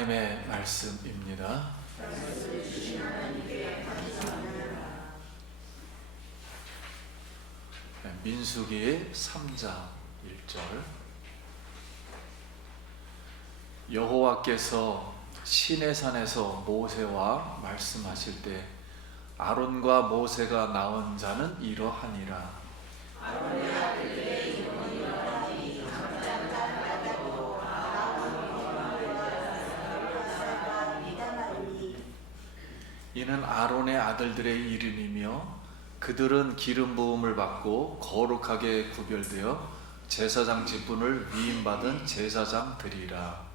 하나님의 말씀입니다. 민수기 3장 1절. 여호와께서 시내산에서 모세와 말씀하실 때 아론과 모세가 낳은 자는 이러하니라. 아론의 아들들의 이름은 이러하니 각장 나다고 이는 아론의 아들들의 이름이며 그들은 기름 부음을 받고 거룩하게 구별되어 제사장 직분을 위임받은 제사장들이라.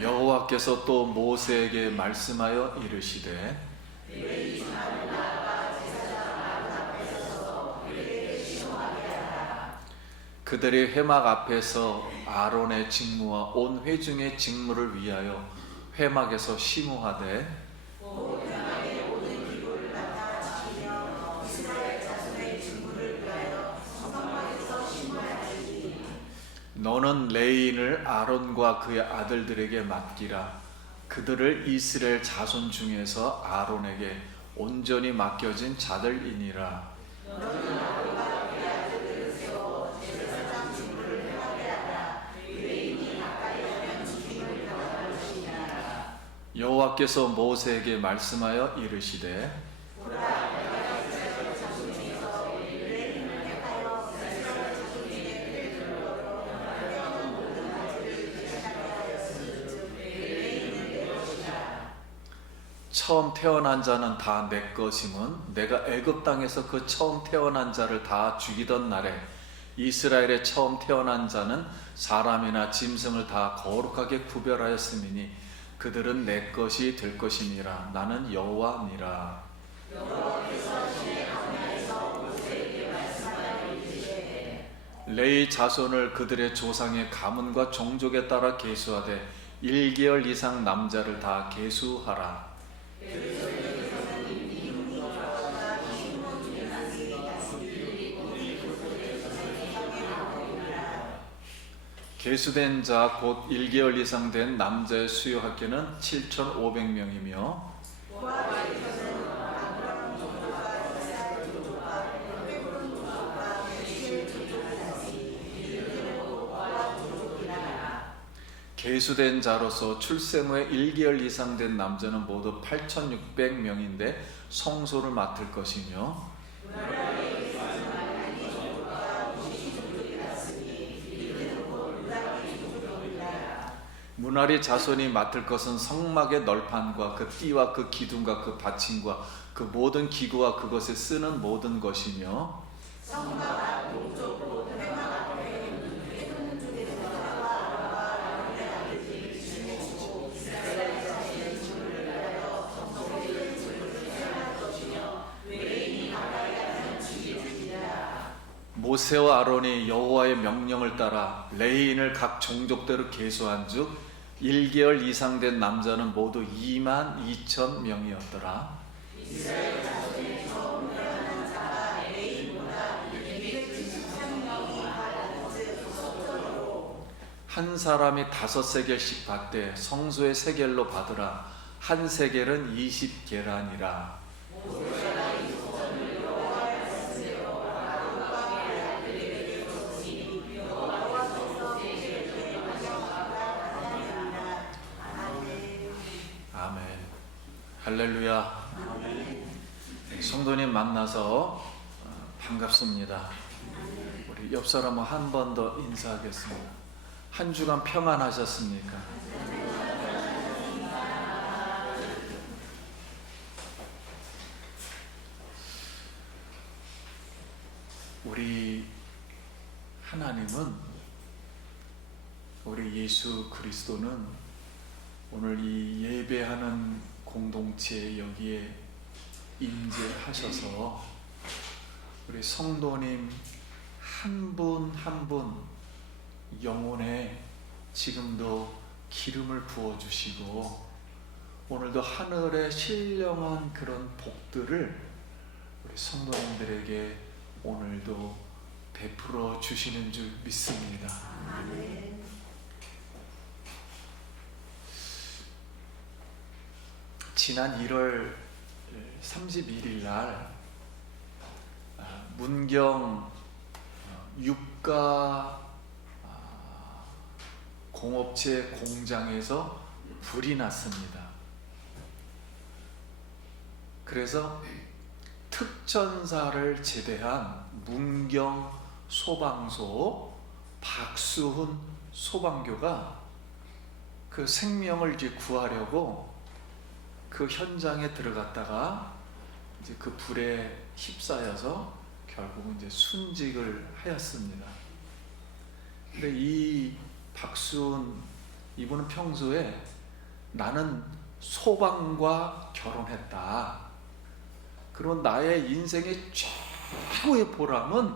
여호와께서 또 모세에게 말씀하여 이르시되 그들의 회막 앞에서 아론의 직무와 온 회중의 직무를 위하여 회막에서 심우하되 너는 레위인을 아론과 그의 아들들에게 맡기라. 그들을 이스라엘 자손 중에서 아론에게 온전히 맡겨진 자들이니라. 여호와께서 모세에게 말씀하여 이르시되 처음 태어난 자는 다 내 것임은 내가 애굽 땅에서 그 처음 태어난 자를 다 죽이던 날에 이스라엘의 처음 태어난 자는 사람이나 짐승을 다 거룩하게 구별하였음이니 그들은 내 것이 될 것이니라. 나는 여호와니라. 레위 자손을 그들의 조상의 가문과 종족에 따라 계수하되 1개월 이상 남자를 다 계수하라. 계수된 자 곧 1개월 이상 된 남자의 수요 합계는 7,500명이며 계수된 자로서 출생 후에 1개월 이상 된 남자는 모두 8,600명인데 성소를 맡을 것이며 문하리 자손이 맡을 것은 성막의 널판과 그 띠와 그 기둥과 그 받침과 그 모든 기구와 그것에 쓰는 모든 것이며 성막 동쪽으로 회막 앞에 있는 회중 중에서 나와 아론의 아들들이 지내시고 이스라엘 자손의 짐을 위하여 성소의 짐을 수행할 것이며 외인이 가까이 하면 죽이리라. 모세와 아론이 여호와의 명령을 따라 레위인을 각 종족대로 계수한즉 1개월 이상 된 남자는 모두 22,000명이었더라. 이스라엘 자손의 처음 태어난 자가 레위인보다 273명이 많은즉 속전으로 한 사람이 5세겔씩 받되 성소의 세겔로 받으라. 한 세겔은 20게란이라. 아멘. 할렐루야. 아멘. 성도님 만나서 반갑습니다. 우리 옆 사람은 한 번 더 인사하겠습니다. 한 주간 평안하셨습니까? 우리 하나님은, 우리 예수 그리스도는 오늘 이 예배하는 공동체 여기에 임재하셔서 우리 성도님 한 분 한 분 영혼에 지금도 기름을 부어주시고 오늘도 하늘의 신령한 그런 복들을 우리 성도님들에게 오늘도 베풀어 주시는 줄 믿습니다. 지난 1월 31일 날 문경 유가 공업체 공장에서 불이 났습니다. 그래서 특전사를 제대한 문경 소방소 박수훈 소방교가 그 생명을 이제 구하려고 그 현장에 들어갔다가 이제 그 불에 휩싸여서 결국은 이제 순직을 하였습니다. 근데 이 박수훈 이분은 평소에 나는 소방과 결혼했다. 그런 나의 인생의 최고의 보람은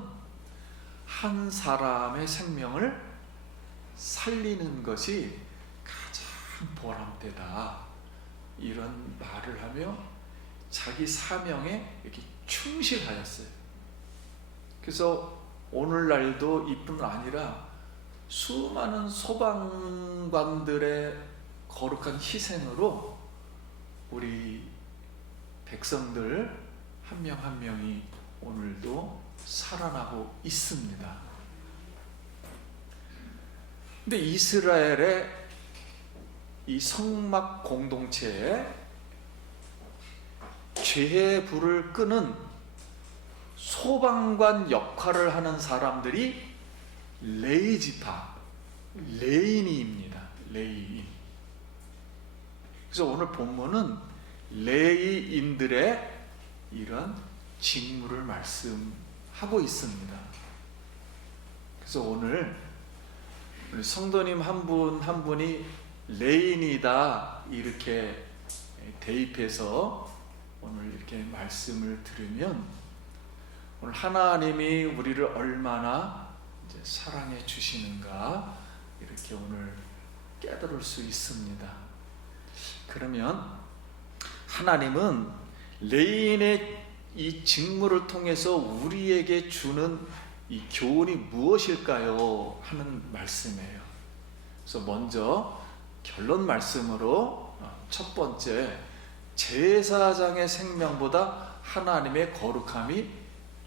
한 사람의 생명을 살리는 것이 가장 보람되다. 이런 말을 하며 자기 사명에 이렇게 충실하였어요. 그래서 오늘날도 이뿐 아니라 수많은 소방관들의 거룩한 희생으로 우리 백성들 한 명 한 명이 오늘도 살아나고 있습니다. 근데 이스라엘의 이 성막 공동체에 죄의 불을 끄는 소방관 역할을 하는 사람들이 레이지파, 레이니입니다. 레이인. 그래서 오늘 본문은 레이인들의 이런 직무를 말씀하고 있습니다. 그래서 오늘 우리 성도님 한 분 한 분이 레인이다 이렇게 대입해서 오늘 이렇게 말씀을 들으면 오늘 하나님이 우리를 얼마나 이제 사랑해 주시는가 이렇게 오늘 깨달을 수 있습니다. 그러면 하나님은 레인의 이 직무를 통해서 우리에게 주는 이 교훈이 무엇일까요? 하는 말씀이에요. 그래서 먼저 결론 말씀으로 첫 번째, 제사장의 생명보다 하나님의 거룩함이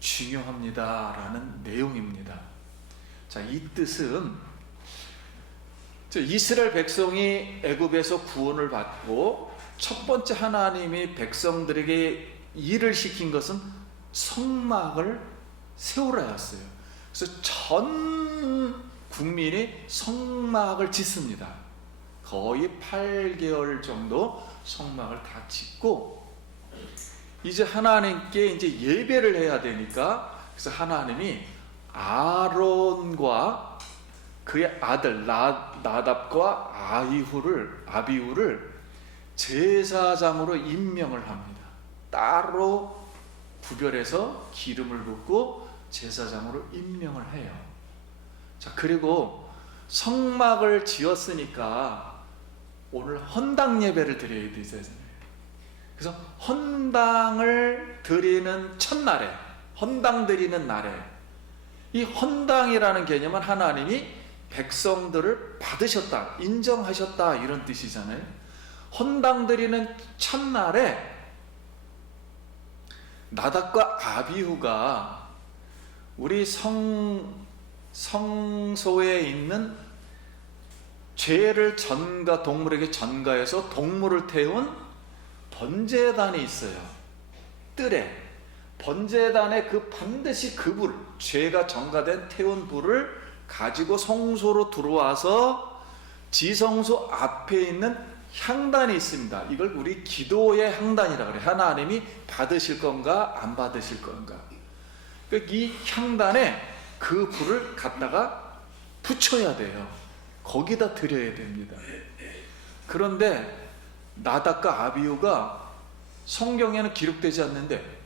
중요합니다 라는 내용입니다. 자, 이 뜻은 이스라엘 백성이 애굽에서 구원을 받고 첫 번째 하나님이 백성들에게 일을 시킨 것은 성막을 세우라 했어요. 그래서 전 국민이 성막을 짓습니다. 거의 8개월 정도 성막을 다 짓고 이제 하나님께 이제 예배를 해야 되니까 그래서 하나님이 아론과 그의 아들 나답과 아비후를 제사장으로 임명을 합니다. 따로 구별해서 기름을 붓고 제사장으로 임명을 해요. 자, 그리고 성막을 지었으니까 오늘 헌당 예배를 드려야 되잖아요. 그래서 헌당을 드리는 첫날에, 헌당 드리는 날에, 이 헌당이라는 개념은 하나님이 백성들을 받으셨다, 인정하셨다 이런 뜻이잖아요. 헌당 드리는 첫날에 나답과 아비후가 우리 성소에 있는 죄를 동물에게 전가해서 동물을 태운 번제단이 있어요. 뜰에 번제단에 반드시 그 불, 죄가 전가된 태운 불을 가지고 성소로 들어와서 지성소 앞에 있는 향단이 있습니다. 이걸 우리 기도의 향단이라 그래요. 하나님이 받으실 건가 안 받으실 건가. 이 향단에 그 불을 갖다가 붙여야 돼요. 거기다 드려야 됩니다. 그런데 나답과 아비후가 성경에는 기록되지 않는데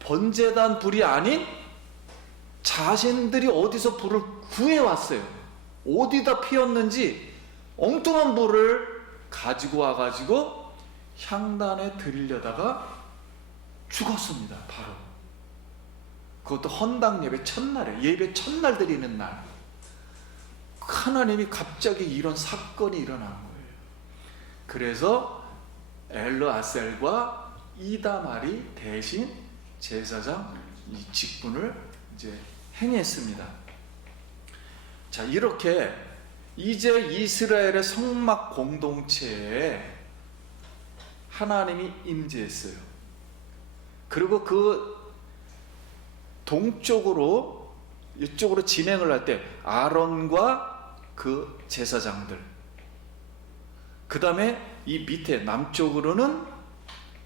번제단 불이 아닌 자신들이 어디서 불을 구해왔어요. 어디다 피웠는지 엉뚱한 불을 가지고 와가지고 향단에 드리려다가 죽었습니다. 바로. 그것도 헌당 예배 첫날에, 예배 첫날 드리는 날. 하나님이 갑자기 이런 사건이 일어난 거예요. 그래서 엘르아셀과 이다말이 대신 제사장 이 직분을 이제 행했습니다. 자, 이렇게 이제 이스라엘의 성막 공동체에 하나님이 임재했어요. 그리고 그 동쪽으로 이쪽으로 진행을 할 때 아론과 그 제사장들, 그 다음에 이 밑에 남쪽으로는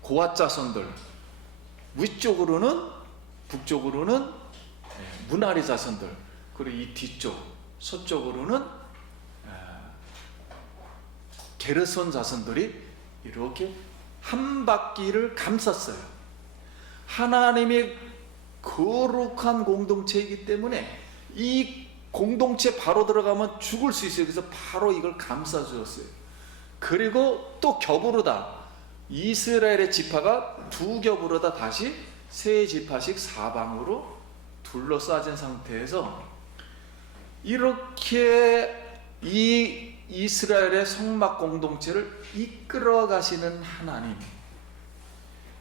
고앗 자손들, 위쪽으로는 북쪽으로는 무나리 자손들, 그리고 이 뒤쪽 서쪽으로는 게르손 자손들이 이렇게 한 바퀴를 감쌌어요. 하나님의 거룩한 공동체이기 때문에 이 공동체 바로 들어가면 죽을 수 있어요. 그래서 바로 이걸 감싸 주었어요. 그리고 또 겹으로다 이스라엘의 지파가 두 겹으로다 다시 세 지파씩 사방으로 둘러싸진 상태에서 이렇게 이 이스라엘의 성막 공동체를 이끌어 가시는 하나님,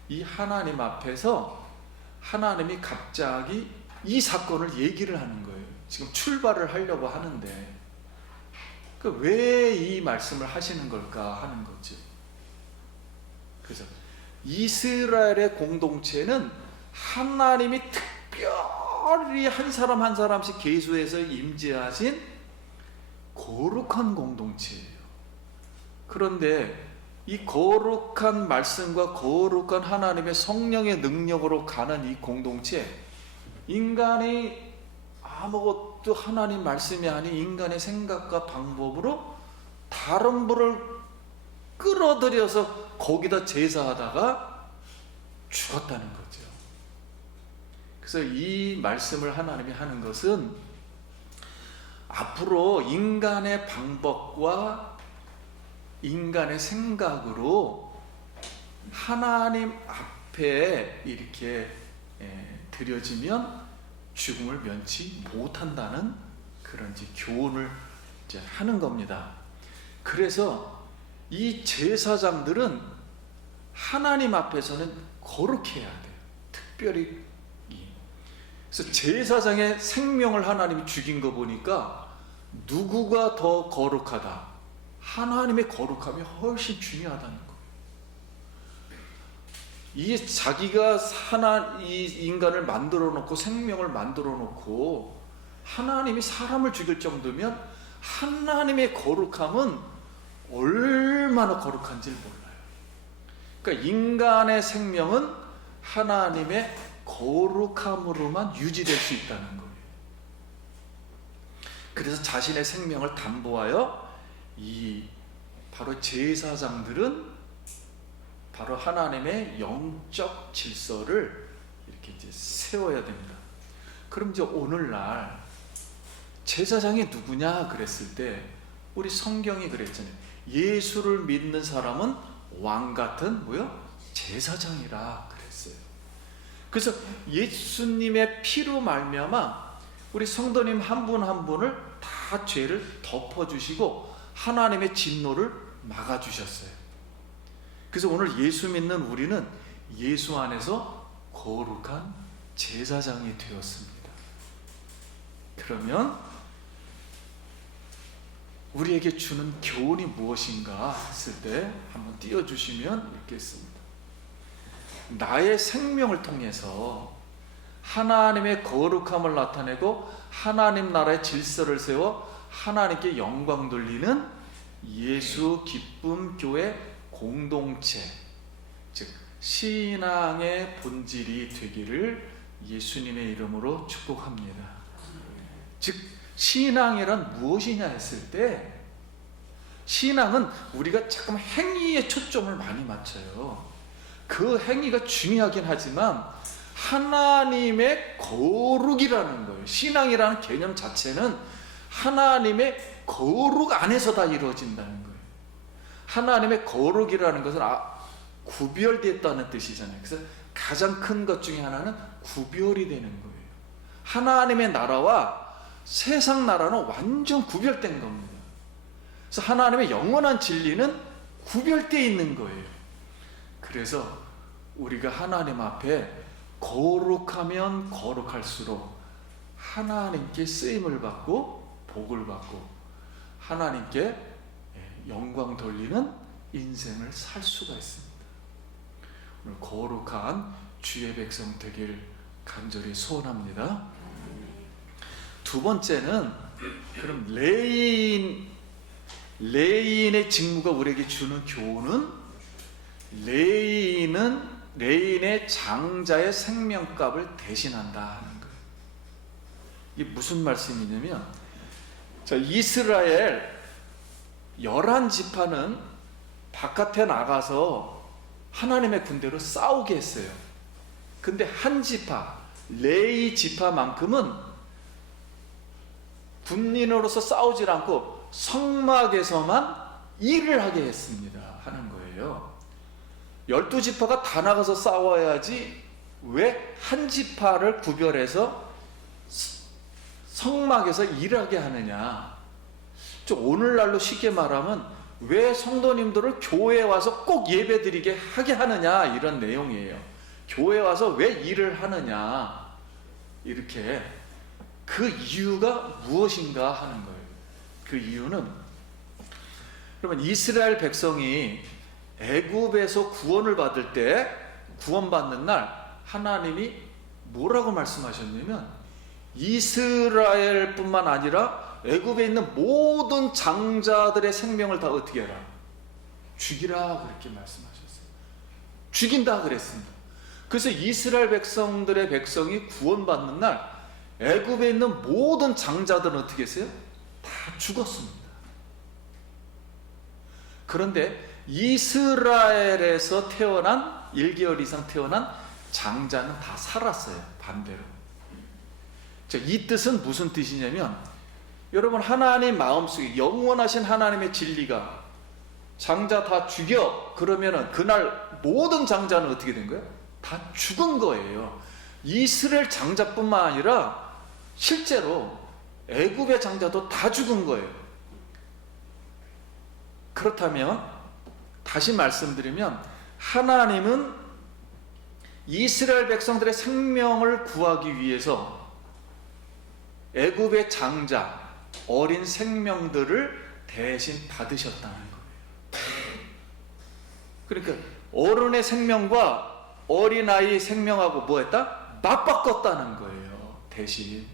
이 하나님 앞에서 하나님이 갑자기 이 사건을 얘기를 하는 거예요. 지금 출발을 하려고 하는데 왜 이 말씀을 하시는 걸까 하는 거죠. 그래서 이스라엘의 공동체는 하나님이 특별히 한 사람 한 사람씩 계수해서 임재하신 거룩한 공동체예요. 그런데 이 거룩한 말씀과 거룩한 하나님의 성령의 능력으로 가는 이 공동체, 인간이 아무것도 하나님 말씀이 아닌 인간의 생각과 방법으로 다른 분을 끌어들여서 거기다 제사하다가 죽었다는 거죠. 그래서 이 말씀을 하나님이 하는 것은 앞으로 인간의 방법과 인간의 생각으로 하나님 앞에 이렇게 드려지면 죽음을 면치 못한다는 그런 이제 교훈을 이제 하는 겁니다. 그래서 이 제사장들은 하나님 앞에서는 거룩해야 돼요. 특별히. 그래서 제사장의 생명을 하나님이 죽인 거 보니까 누구가 더 거룩하다? 하나님의 거룩함이 훨씬 중요하다는 거예요. 이 자기가 이 인간을 만들어 놓고 생명을 만들어 놓고 하나님이 사람을 죽일 정도면 하나님의 거룩함은 얼마나 거룩한지를 몰라요. 그러니까 인간의 생명은 하나님의 거룩함으로만 유지될 수 있다는 거예요. 그래서 자신의 생명을 담보하여 이 바로 제사장들은 바로 하나님의 영적 질서를 이렇게 이제 세워야 됩니다. 그럼 이제 오늘날 제사장이 누구냐 그랬을 때 우리 성경이 그랬잖아요. 예수를 믿는 사람은 왕 같은 제사장이라 그랬어요. 그래서 예수님의 피로 말미암아 우리 성도님 한 분 한 분을 다 죄를 덮어주시고 하나님의 진노를 막아주셨어요. 그래서 오늘 예수 믿는 우리는 예수 안에서 거룩한 제사장이 되었습니다. 그러면 우리에게 주는 교훈이 무엇인가 했을 때 한번 띄워주시면 읽겠습니다. 나의 생명을 통해서 하나님의 거룩함을 나타내고 하나님 나라의 질서를 세워 하나님께 영광 돌리는 예수 기쁨 교회 공동체, 즉 신앙의 본질이 되기를 예수님의 이름으로 축복합니다. 즉 신앙이란 무엇이냐 했을 때 신앙은 우리가 자꾸 행위에 초점을 많이 맞춰요. 그 행위가 중요하긴 하지만 하나님의 거룩이라는 거예요. 신앙이라는 개념 자체는 하나님의 거룩 안에서 다 이루어진다는 거예요. 하나님의 거룩이라는 것은 구별됐다는 뜻이잖아요. 그래서 가장 큰 것 중에 하나는 구별이 되는 거예요. 하나님의 나라와 세상 나라는 완전 구별된 겁니다. 그래서 하나님의 영원한 진리는 구별되어 있는 거예요. 그래서 우리가 하나님 앞에 거룩하면 거룩할수록 하나님께 쓰임을 받고 복을 받고 하나님께 영광 돌리는 인생을 살 수가 있습니다. 오늘 거룩한 주의 백성 되길 간절히 소원합니다. 두 번째는 그럼 레인의 직무가 우리에게 주는 교훈은 레인의 장자의 생명값을 대신한다는 거예요. 이게 무슨 말씀이냐면, 자, 이스라엘 11지파는 바깥에 나가서 하나님의 군대로 싸우게 했어요. 근데 한 지파, 레위 지파만큼은 군인으로서 싸우질 않고 성막에서만 일을 하게 했습니다. 하는 거예요. 12지파가 다 나가서 싸워야지 왜 한 지파를 구별해서 성막에서 일하게 하느냐. 오늘날로 쉽게 말하면 왜 성도님들을 교회에 와서 꼭 예배드리게 하게 하느냐, 이런 내용이에요. 교회에 와서 왜 일을 하느냐, 이렇게 그 이유가 무엇인가 하는 거예요. 그 이유는, 그러면 이스라엘 백성이 애굽에서 구원을 받을 때, 구원받는 날 하나님이 뭐라고 말씀하셨냐면, 이스라엘뿐만 아니라 애굽에 있는 모든 장자들의 생명을 다 어떻게 해라? 죽이라, 그렇게 말씀하셨어요. 죽인다 그랬습니다. 그래서 이스라엘 백성이 구원받는 날 애굽에 있는 모든 장자들은 어떻게 했어요? 다 죽었습니다. 그런데 이스라엘에서 태어난 1개월 이상 태어난 장자는 다 살았어요. 반대로. 자, 이 뜻은 무슨 뜻이냐면, 여러분, 하나님 마음속에 영원하신 하나님의 진리가 장자 다 죽여 그러면은 그날 모든 장자는 어떻게 된 거예요? 다 죽은 거예요. 이스라엘 장자뿐만 아니라 실제로 애굽의 장자도 다 죽은 거예요. 그렇다면 다시 말씀드리면, 하나님은 이스라엘 백성들의 생명을 구하기 위해서 애굽의 장자, 어린 생명들을 대신 받으셨다는 거예요. 그러니까 어른의 생명과 어린아이 생명하고 뭐 했다? 맞바꿨다는 거예요. 대신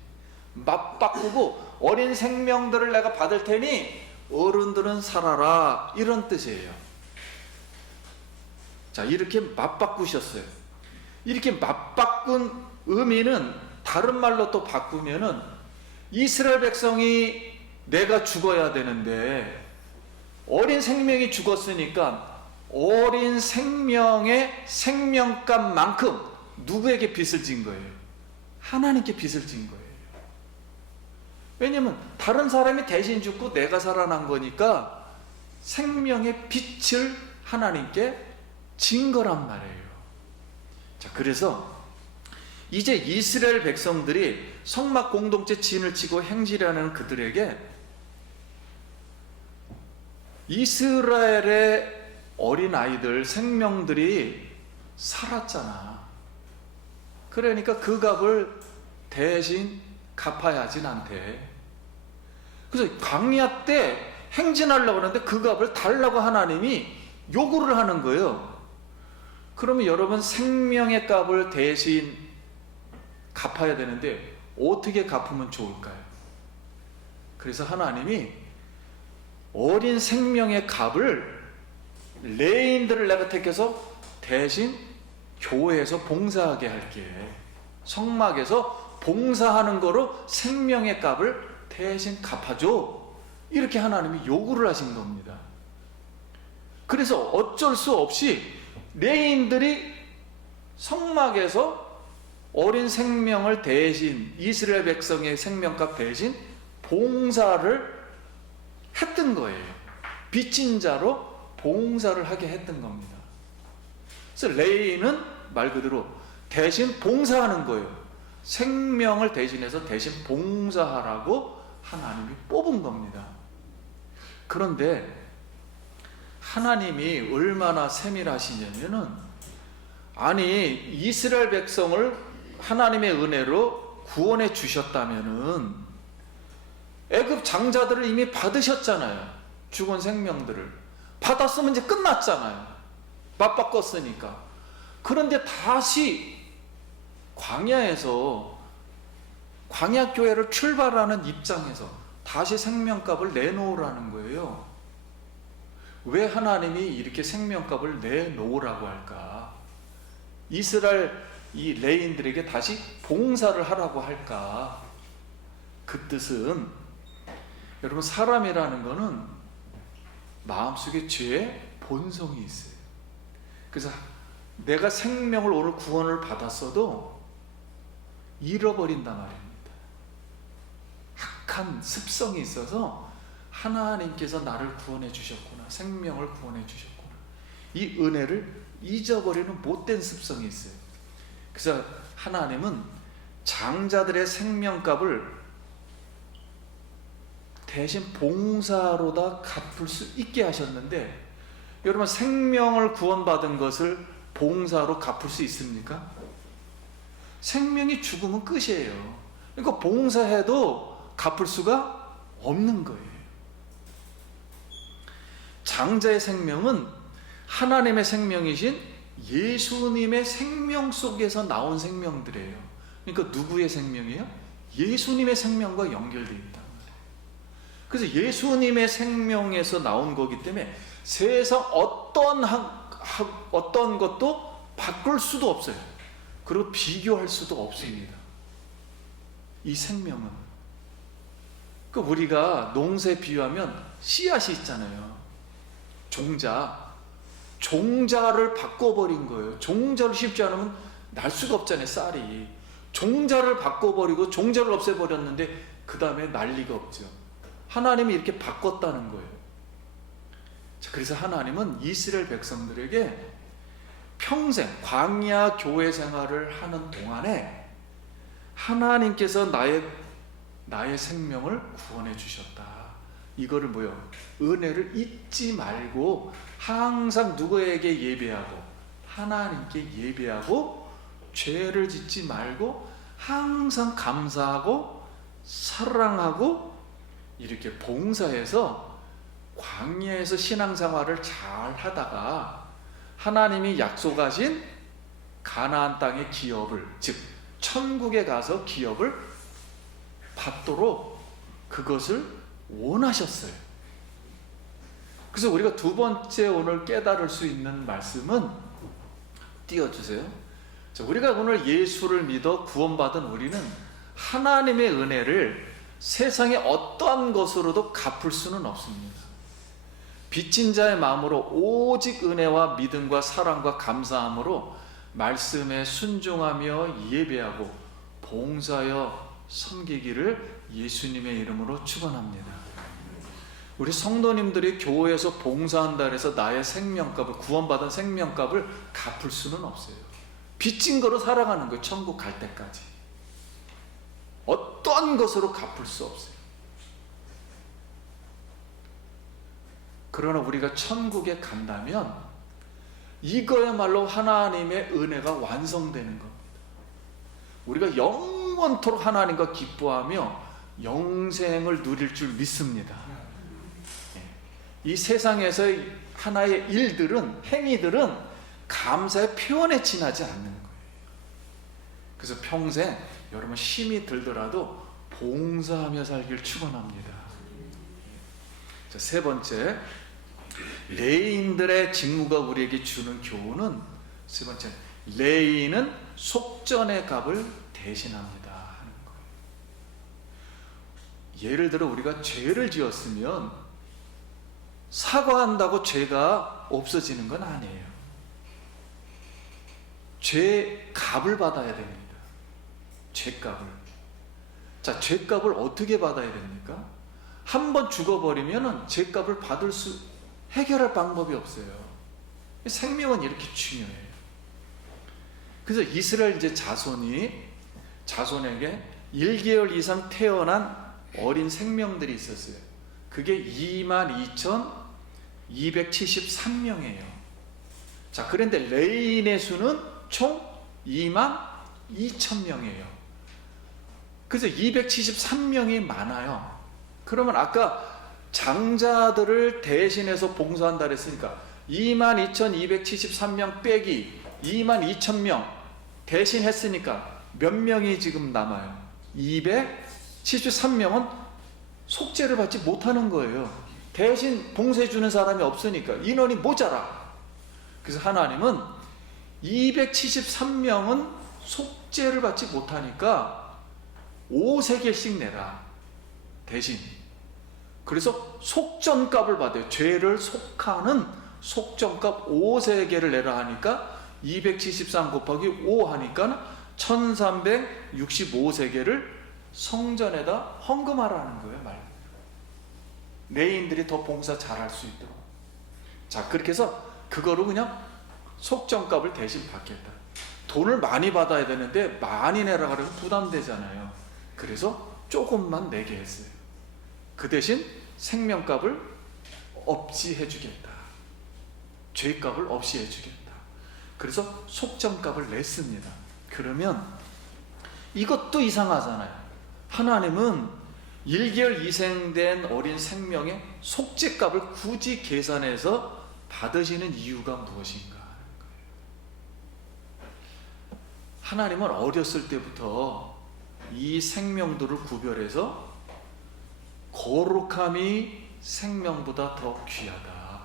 맞바꾸고 어린 생명들을 내가 받을 테니 어른들은 살아라, 이런 뜻이에요. 자, 이렇게 맞바꾸셨어요. 이렇게 맞바꾼 의미는 다른 말로 또 바꾸면은, 이스라엘 백성이 내가 죽어야 되는데 어린 생명이 죽었으니까 어린 생명의 생명값만큼 누구에게 빚을 진 거예요? 하나님께 빚을 진 거예요. 왜냐면 다른 사람이 대신 죽고 내가 살아난 거니까 생명의 빚을 하나님께 진 거란 말이에요. 자, 그래서 이제 이스라엘 백성들이 성막 공동체 진을 치고 행진하는 그들에게 이스라엘의 어린아이들 생명들이 살았잖아. 그러니까 그 값을 대신 갚아야 하진 않대. 그래서 광야 때 행진하려고 하는데 그 값을 달라고 하나님이 요구를 하는 거예요. 그러면 여러분, 생명의 값을 대신 갚아야 되는데 어떻게 갚으면 좋을까요? 그래서 하나님이 어린 생명의 값을 레인들을 내가 택해서 대신 교회에서 봉사하게 할게. 성막에서 봉사하는 거로 생명의 값을 대신 갚아줘. 이렇게 하나님이 요구를 하신 겁니다. 그래서 어쩔 수 없이 레인들이 성막에서 어린 생명을 대신, 이스라엘 백성의 생명값 대신 봉사를 했던 거예요. 빚진 자로 봉사를 하게 했던 겁니다. 그래서 레위인은 말 그대로 대신 봉사하는 거예요. 생명을 대신해서 대신 봉사하라고 하나님이 뽑은 겁니다. 그런데 하나님이 얼마나 세밀하시냐면은, 아니 이스라엘 백성을 하나님의 은혜로 구원해 주셨다면은 애굽 장자들을 이미 받으셨잖아요. 죽은 생명들을 받았으면 이제 끝났잖아요. 맞바꿨으니까. 그런데 다시 광야에서, 광야교회를 출발하는 입장에서 다시 생명값을 내놓으라는 거예요. 왜 하나님이 이렇게 생명값을 내놓으라고 할까? 이스라엘 이 레인들에게 다시 봉사를 하라고 할까? 그 뜻은, 여러분, 사람이라는 거는 마음속에 죄의 본성이 있어요. 그래서 내가 생명을, 오늘 구원을 받았어도 잃어버린단 말입니다. 악한 습성이 있어서 하나님께서 나를 구원해 주셨구나, 생명을 구원해 주셨구나, 이 은혜를 잊어버리는 못된 습성이 있어요. 그래서 하나님은 장자들의 생명값을 대신 봉사로다 갚을 수 있게 하셨는데, 여러분, 생명을 구원받은 것을 봉사로 갚을 수 있습니까? 생명이 죽으면 끝이에요. 그러니까 봉사해도 갚을 수가 없는 거예요. 장자의 생명은 하나님의 생명이신 예수님의 생명 속에서 나온 생명들이에요. 그러니까 누구의 생명이에요? 예수님의 생명과 연결되어 있다. 그래서 예수님의 생명에서 나온 거기 때문에 세상 어떤 것도 바꿀 수도 없어요. 그리고 비교할 수도 없습니다. 이 생명은. 그러니까 우리가 농사에 비유하면 씨앗이 있잖아요. 종자를 바꿔버린 거예요. 종자를 심지 않으면 날 수가 없잖아요. 쌀이. 종자를 바꿔버리고 종자를 없애버렸는데 그 다음에 날 리가 없죠. 하나님이 이렇게 바꿨다는 거예요. 자, 그래서 하나님은 이스라엘 백성들에게 평생 광야 교회 생활을 하는 동안에 하나님께서 나의 생명을 구원해 주셨다. 이거를 뭐요? 은혜를 잊지 말고 항상 누구에게 예배하고, 하나님께 예배하고, 죄를 짓지 말고 항상 감사하고 사랑하고 이렇게 봉사해서 광야에서 신앙생활을 잘 하다가 하나님이 약속하신 가나안 땅의 기업을, 즉 천국에 가서 기업을 받도록 그것을 원하셨어요. 그래서 우리가 두 번째 오늘 깨달을 수 있는 말씀은, 띄워주세요. 자, 우리가 오늘 예수를 믿어 구원받은 우리는 하나님의 은혜를 세상의 어떠한 것으로도 갚을 수는 없습니다. 빚진 자의 마음으로 오직 은혜와 믿음과 사랑과 감사함으로 말씀에 순종하며 예배하고 봉사하여 섬기기를 예수님의 이름으로 축원합니다. 우리 성도님들이 교회에서 봉사한다 해서 나의 생명값을, 구원받은 생명값을 갚을 수는 없어요. 빚진 거로 살아가는 거예요. 천국 갈 때까지. 어떤 것으로 갚을 수 없어요. 그러나 우리가 천국에 간다면 이거야말로 하나님의 은혜가 완성되는 겁니다. 우리가 영원토록 하나님과 기뻐하며 영생을 누릴 줄 믿습니다. 이 세상에서의 하나의 일들은, 행위들은 감사의 표현에 지나지 않는 거예요. 그래서 평생 여러분 힘이 들더라도 봉사하며 살길 축원합니다. 자, 세 번째, 레위인들의 직무가 우리에게 주는 교훈은, 세 번째, 레위인은 속전의 값을 대신합니다 하는 거예요. 예를 들어 우리가 죄를 지었으면 사과한다고 죄가 없어지는 건 아니에요. 죄 값을 받아야 됩니다. 죄값을. 자, 죄값을 어떻게 받아야 됩니까? 한 번 죽어버리면 죄값을 해결할 방법이 없어요. 생명은 이렇게 중요해요. 그래서 이스라엘 이제 자손에게 1개월 이상 태어난 어린 생명들이 있었어요. 그게 22,273명이에요. 자, 그런데 레인의 수는 총 22,000명이에요. 그래서 273명이 많아요. 그러면 아까 장자들을 대신해서 봉사한다 그랬으니까 22,273명 빼기 22,000명 대신했으니까 몇 명이 지금 남아요? 273명은 속죄를 받지 못하는 거예요. 대신 봉사해 주는 사람이 없으니까 인원이 모자라. 그래서 하나님은 273명은 속죄를 받지 못하니까 5세겔씩 내라. 대신. 그래서 속전값을 받아요. 죄를 속하는 속전값 5세겔을 내라 하니까 273 곱하기 5 하니까 1365세겔을 성전에다 헌금하라는 거예요. 말. 레인들이 더 봉사 잘할 수 있도록. 자, 그렇게 해서 그거로 그냥 속전값을 대신 받겠다. 돈을 많이 받아야 되는데 많이 내라 그러면 부담되잖아요. 그래서 조금만 내게 했어요. 그 대신 생명값을 없이 해주겠다. 죄값을 없이 해주겠다. 그래서 속전값을 냈습니다. 그러면 이것도 이상하잖아요. 하나님은 1개월 이생된 어린 생명의 속죄값을 굳이 계산해서 받으시는 이유가 무엇인가 하는 거예요. 하나님은 어렸을 때부터 이 생명들을 구별해서 거룩함이 생명보다 더 귀하다.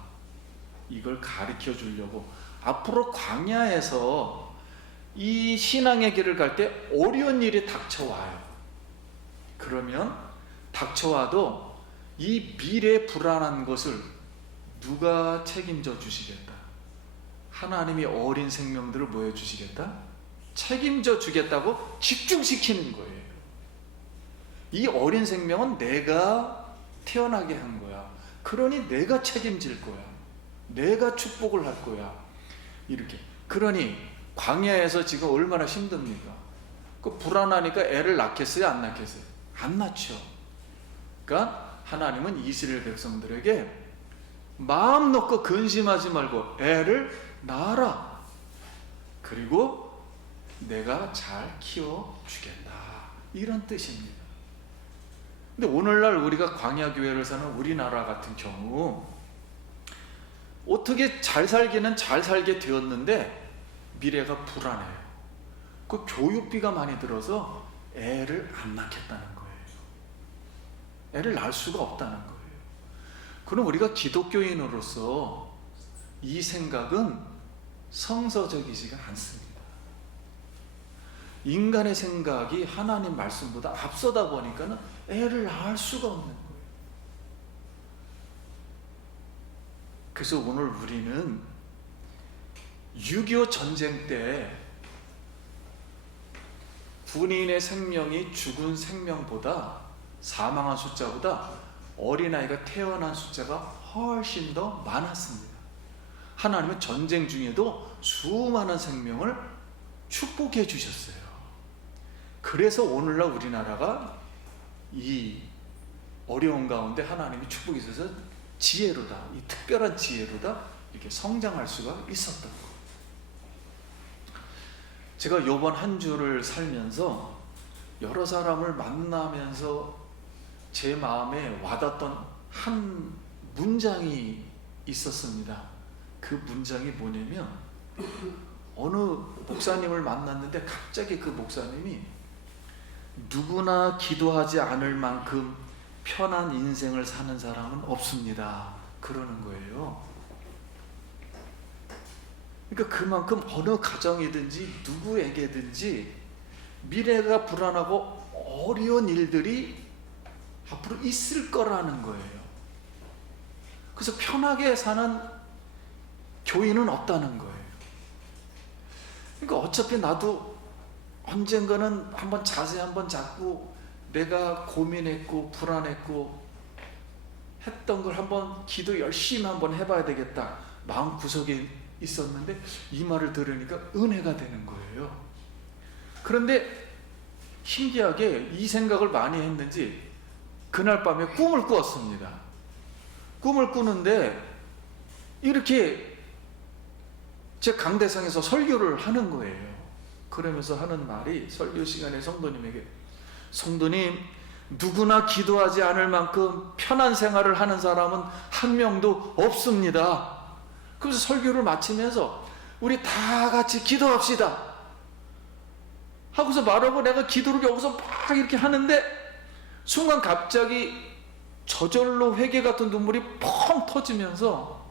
이걸 가르쳐 주려고 앞으로 광야에서 이 신앙의 길을 갈 때 어려운 일이 닥쳐와요. 그러면 닥쳐와도 이 미래 불안한 것을 누가 책임져 주시겠다? 하나님이 어린 생명들을 뭐 해주시겠다? 책임져 주겠다고 집중시키는 거예요. 이 어린 생명은 내가 태어나게 한 거야. 그러니 내가 책임질 거야. 내가 축복을 할 거야. 이렇게. 그러니 광야에서 지금 얼마나 힘듭니까? 그 불안하니까 애를 낳겠어요? 안 낳겠어요? 안 낳죠. 그러니까 하나님은 이스라엘 백성들에게 마음 놓고 근심하지 말고 애를 낳아라. 그리고 내가 잘 키워주겠다. 이런 뜻입니다. 근데 오늘날 우리가 광야교회를 사는 우리나라 같은 경우 어떻게 잘 살기는 잘 살게 되었는데 미래가 불안해요. 그 교육비가 많이 들어서 애를 안 낳겠다는 거예요. 애를 낳을 수가 없다는 거예요. 그럼 우리가 기독교인으로서 이 생각은 성서적이지가 않습니다. 인간의 생각이 하나님 말씀보다 앞서다 보니까는 애를 낳을 수가 없는 거예요. 그래서 오늘 우리는 6.25 전쟁 때 군인의 생명이 죽은 생명보다 사망한 숫자보다 어린아이가 태어난 숫자가 훨씬 더 많았습니다. 하나님은 전쟁 중에도 수많은 생명을 축복해 주셨어요. 그래서 오늘날 우리나라가 이 어려운 가운데 하나님이 축복이 있어서 지혜로다, 이 특별한 지혜로다 이렇게 성장할 수가 있었던 거예요. 제가 이번 한 주를 살면서 여러 사람을 만나면서 제 마음에 와닿던 한 문장이 있었습니다. 그 문장이 뭐냐면 어느 목사님을 만났는데 갑자기 그 목사님이 누구나 기도하지 않을 만큼 편한 인생을 사는 사람은 없습니다. 그러는 거예요. 그러니까 그만큼 어느 가정이든지 누구에게든지 미래가 불안하고 어려운 일들이 앞으로 있을 거라는 거예요. 그래서 편하게 사는 교인은 없다는 거예요. 그러니까 어차피 나도 언젠가는 한번 자세 한번 잡고 내가 고민했고 불안했고 했던 걸 한번 기도 열심히 한번 해봐야 되겠다 마음 구석에 있었는데 이 말을 들으니까 은혜가 되는 거예요. 그런데 신기하게 이 생각을 많이 했는지 그날 밤에 꿈을 꾸었습니다. 꿈을 꾸는데 이렇게 제 강대상에서 설교를 하는 거예요. 그러면서 하는 말이, 설교 시간에 성도님에게, 성도님, 누구나 기도하지 않을 만큼 편한 생활을 하는 사람은 한 명도 없습니다. 그래서 설교를 마치면서 우리 다 같이 기도합시다 하고서 말하고 내가 기도를 여기서 막 이렇게 하는데 순간 갑자기 저절로 회개 같은 눈물이 펑 터지면서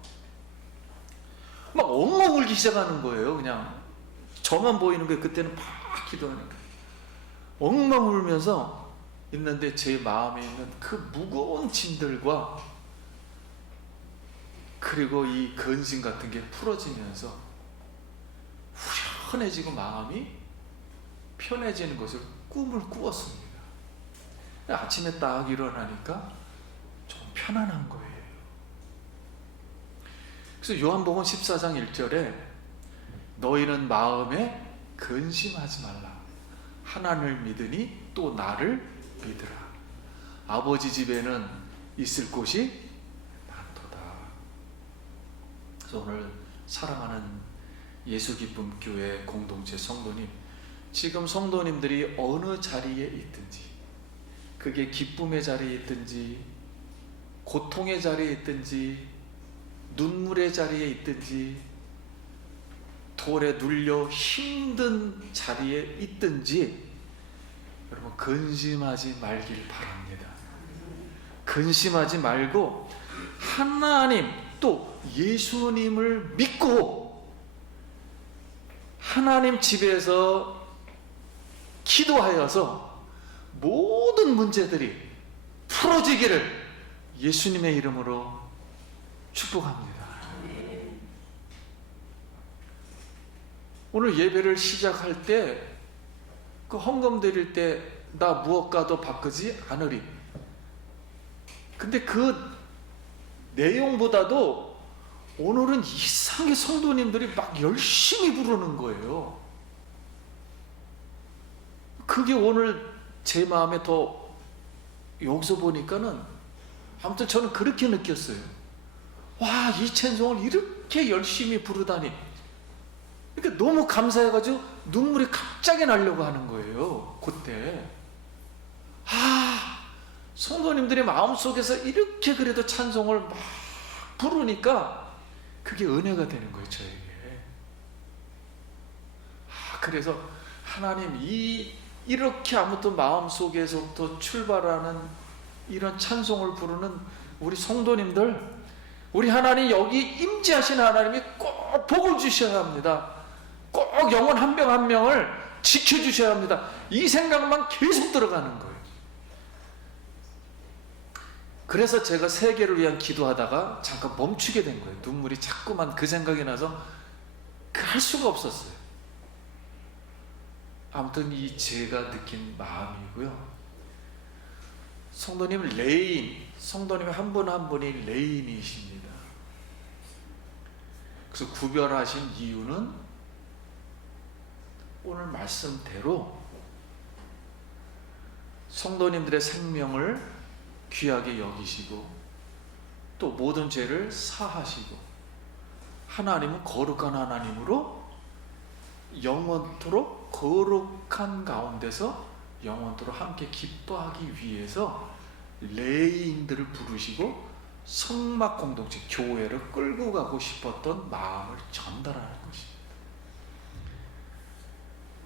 막 엉엉 울기 시작하는 거예요. 그냥 저만 보이는 게 그때는 막 기도하니까 엉엉 울면서 있는데 제 마음에 있는 그 무거운 짐들과 그리고 이 근심 같은 게 풀어지면서 후련해지고 마음이 편해지는 것을 꿈을 꾸었습니다. 아침에 딱 일어나니까 좀 편안한 거예요. 그래서 요한복음 14장 1절에 너희는 마음에 근심하지 말라. 하나님을 믿으니 또 나를 믿으라. 아버지 집에는 있을 곳이 많도다. 그래서 오늘 사랑하는 예수기쁨교회 공동체 성도님, 지금 성도님들이 어느 자리에 있든지, 그게 기쁨의 자리에 있든지 고통의 자리에 있든지 눈물의 자리에 있든지 돌에 눌려 힘든 자리에 있든지 여러분 근심하지 말길 바랍니다. 근심하지 말고 하나님 또 예수님을 믿고 하나님 집에서 기도하여서 모든 문제들이 풀어지기를 예수님의 이름으로 축복합니다. 오늘 예배를 시작할 때 그 헌금 드릴 때 나 무엇과도 바꾸지 않으리. 근데 그 내용보다도 오늘은 이상하게 성도님들이 막 열심히 부르는 거예요. 그게 오늘 제 마음에 더 여기서 보니까는 아무튼 저는 그렇게 느꼈어요. 와, 이 찬송을 이렇게 열심히 부르다니. 그러니까 너무 감사해가지고 눈물이 갑자기 나려고 하는 거예요. 그때 성도님들의 마음속에서 이렇게 그래도 찬송을 막 부르니까 그게 은혜가 되는 거예요, 저에게. 그래서 하나님 이렇게 아무튼 마음속에서부터 출발하는 이런 찬송을 부르는 우리 성도님들, 우리 하나님 여기 임재하신 하나님이 꼭 복을 주셔야 합니다. 꼭 영혼 한 명 한 명을 지켜주셔야 합니다. 이 생각만 계속 들어가는 거예요. 그래서 제가 세계를 위한 기도하다가 잠깐 멈추게 된 거예요. 눈물이 자꾸만 그 생각이 나서 할 수가 없었어요. 아무튼 이 제가 느낀 마음이고요. 성도님 레인, 성도님 한 분 한 분이 레인이십니다. 그래서 구별하신 이유는 오늘 말씀대로 성도님들의 생명을 귀하게 여기시고 또 모든 죄를 사하시고 하나님은 거룩한 하나님으로 영원토록 거룩한 가운데서 영원토록 함께 기뻐하기 위해서 레인들을 부르시고 성막 공동체 교회를 끌고 가고 싶었던 마음을 전달하는 것입니다.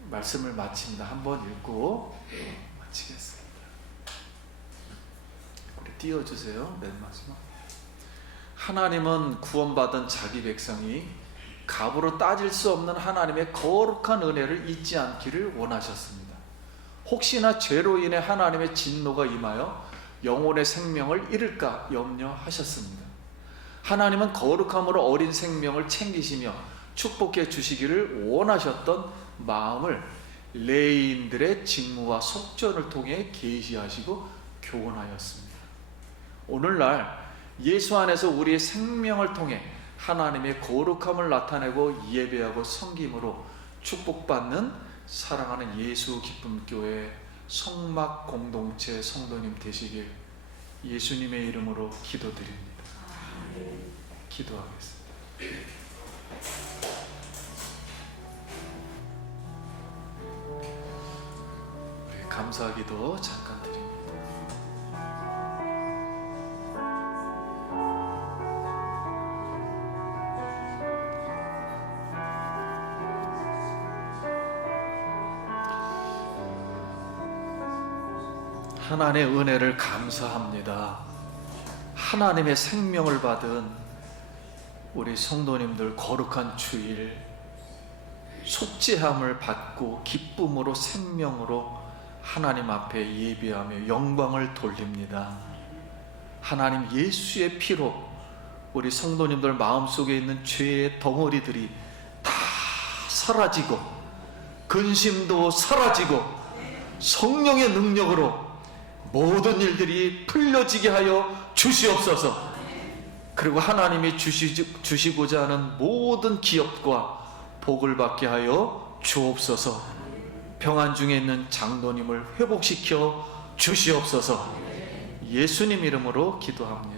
말씀을 마칩니다. 한번 읽고 마치겠습니다. 우리 띄워주세요. 맨 마지막. 하나님은 구원받은 자기 백성이 값으로 따질 수 없는 하나님의 거룩한 은혜를 잊지 않기를 원하셨습니다. 혹시나 죄로 인해 하나님의 진노가 임하여 영혼의 생명을 잃을까 염려하셨습니다. 하나님은 거룩함으로 어린 생명을 챙기시며 축복해 주시기를 원하셨던 마음을 레위인들의 직무와 속전을 통해 계시하시고 교훈하였습니다. 오늘날 예수 안에서 우리의 생명을 통해 하나님의 거룩함을 나타내고 예배하고 섬김으로 축복받는 사랑하는 예수 기쁨교회 성막 공동체 성도님 되시길 예수님의 이름으로 기도드립니다. 기도하겠습니다. 우리 감사기도 잠깐 드립니다. 하나님의 은혜를 감사합니다. 하나님의 생명을 받은 우리 성도님들 거룩한 주일 속죄함을 받고 기쁨으로 생명으로 하나님 앞에 예배하며 영광을 돌립니다. 하나님 예수의 피로 우리 성도님들 마음속에 있는 죄의 덩어리들이 다 사라지고 근심도 사라지고 성령의 능력으로 모든 일들이 풀려지게 하여 주시옵소서. 그리고 하나님이 주시고자 하는 모든 기업과 복을 받게 하여 주옵소서. 평안 중에 있는 장로님을 회복시켜 주시옵소서. 예수님 이름으로 기도합니다.